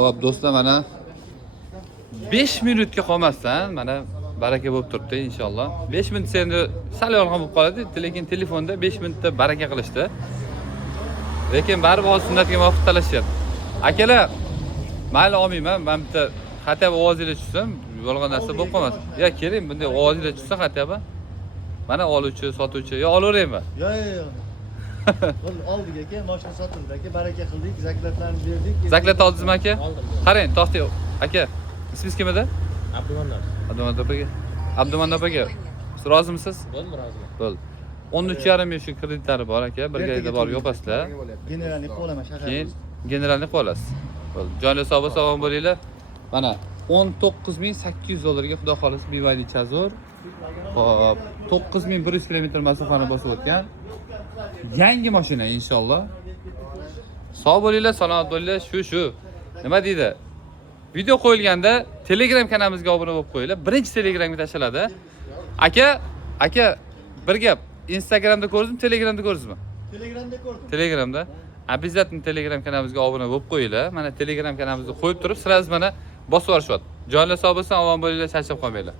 Xo'p, do'stlar, mana 5 minutga qolmasdan mana baraka bo'lib turibdi inshaalloh. 5 minut endi sal yolg'on bo'lib qoladi, lekin telefonda 5 minutda baraka qilishdi. Lekin baribir sunnatga muvofiq talashyapti. Akalar, mayli olmayman, men bitta xatya ovozingiz tushsin, yolg'on narsa bo'lib qolmas. Ya keling, bunday ovozingiz tushsa xatya ba. Mana oluvchi, sotuvchi, yo olaveraymi? Yo'q. Oldik aka, mashina sotildi aka, baraka qildik, zaklatlarni berdik. Zaklat oldingizmi aka? Oldim. Qarang, to'xtang. Aka, ismingiz kim edi? Abdumannar. Abdumannar aka. Siz rozimisiz? Bo'ldim, roziman. Bo'ldi. 13,5 yosh kreditlari bor aka, bir oyda borib yopasizlar. Generalni qo'laman shahar. Keyin generalni qolasiz. Bo'ldi. Jonli sog'ba sog'lom bo'linglar. Mana 19800 dollarga xudo xolisi BYD Chazor. Hop, 9100 km masofani bosib o'tgan. Yangi mashina inshaalloh. Sog' bo'linglar, salomat bo'linglar. Shu. Nima deydi? Video qo'yilganda Telegram kanalimizga obuna bo'lib qo'yinglar. Birinchi Telegramga tashlanadi. Aka, bir gap. Instagramda ko'rdingizmi, Telegramda ko'rdingizmi? Telegramda ko'rdim. Telegramda. Обязательно Telegram kanalimizga obuna bo'lib qo'yinglar. Mana Telegram kanalimizga qo'yib turib, sizlar mana bosib yuborishyapti. Jonli sog' bo'lsin, omon bo'linglar, charchab qolmanglar.